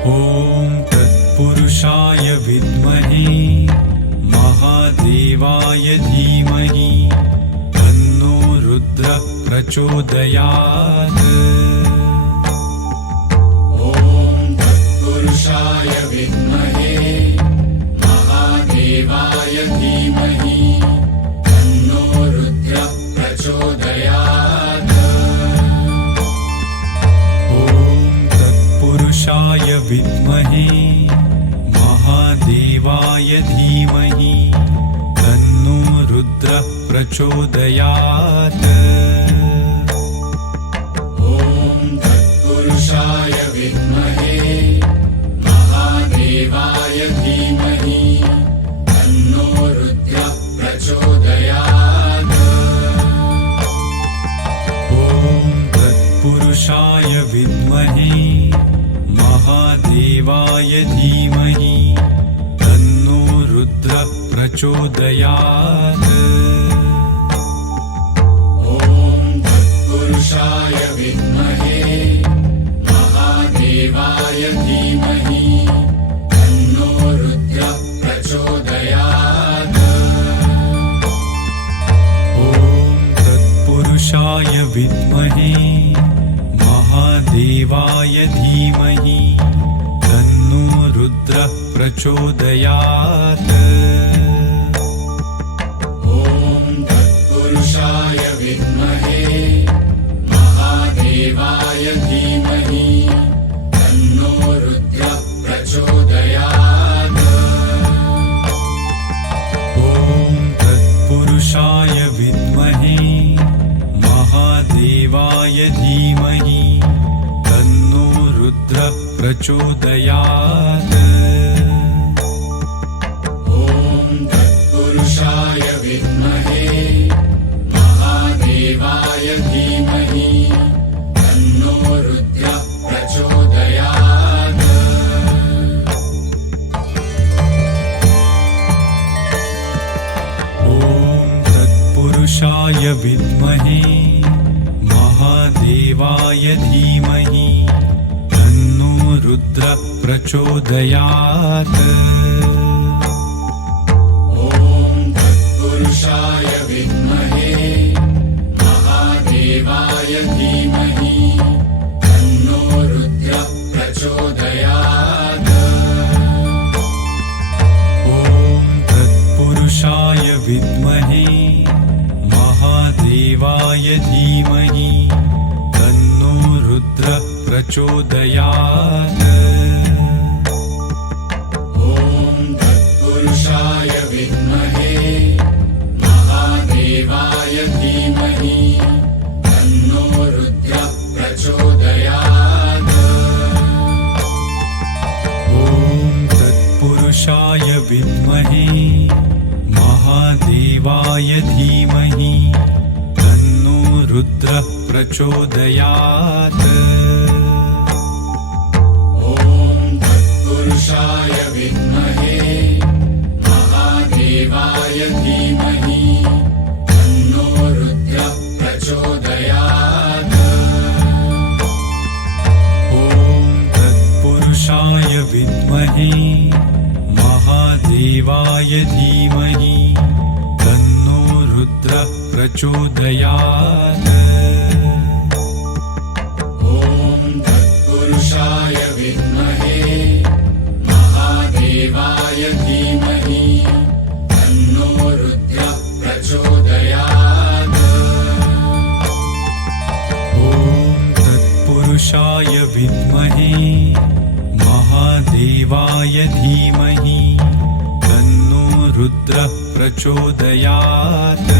ॐ तत्पुरुषाय विद्महे महादेवाय धीमहि तन्नो रुद्रः प्रचोदयात्। ॐ तत्पुरुषाय विद्महे महादेवाय धीमहि तन्नो रुद्रः प्रचोदयात्। ॐ तत्पुरुषाय विद्महे महादेवाय धीमहि तन्नो रुद्रः प्रचोदयात्। ॐ तत्पुरुषाय विद्महे महादेवाय धीमहि तन्नो रुद्रः प्रचोदयात्। ॐ तत्पुरुषाय विद्महे महादेवाय धीमहि तन्नो रुद्रः प्रचोदयात्। ॐ तत्पुरुषाय विद्महे महादेवाय धीमहि तन्नो रुद्रः प्रचोदयात्। ॐ तत्पुरुषाय विद्महे महादेवाय धीमहि तन्नो रुद्रः प्रचोदयात्। ॐ तत्पुरुषाय विद्महे महादेवाय धीमहि तन्नो रुद्रः प्रचोदयात्। ॐ तत्पुरुषाय विद्महे महादेवाय धीमहि तन्नो रुद्रः प्रचोदयात्। ॐ तत्पुरुषाय विद्महे महादेवाय धीमहि तन्नो रुद्रः प्रचोदयात्। ॐ तत्पुरुषाय विद्महे महादेवाय धीमहि तन्नो रुद्रः प्रचोदयात्। ॐ तत्पुरुषाय विद्महे महादेवाय धीमहि तन्नो रुद्रः प्रचोदयात्। ॐ तत्पुरुषाय विद्महे महादेवाय धीमहि तन्नो रुद्रः प्रचोदयात्। ॐ तत्पुरुषाय विद्महे महादेवाय धीमहि तन्नो रुद्रः प्रचोदयात्। ॐ तत्पुरुषाय विद्महे महादेवाय धीमहि तन्नो रुद्रः प्रचोदयात्। ॐ तत्पुरुषाय विद्महे महादेवाय धीमहि तन्नो रुद्रः प्रचोदयात्। ॐ तत्पुरुषाय विद्महे महादेवाय धीमहि तन्नो रुद्रः प्रचोदयात्। ॐ तत्पुरुषाय विद्महे महादेवाय धीमहि तन्नो रुद्रः प्रचोदयात्। ॐ तत्पुरुषाय विद्महे महादेवाय धीमहि तन्नो रुद्रः प्रचोदयात्।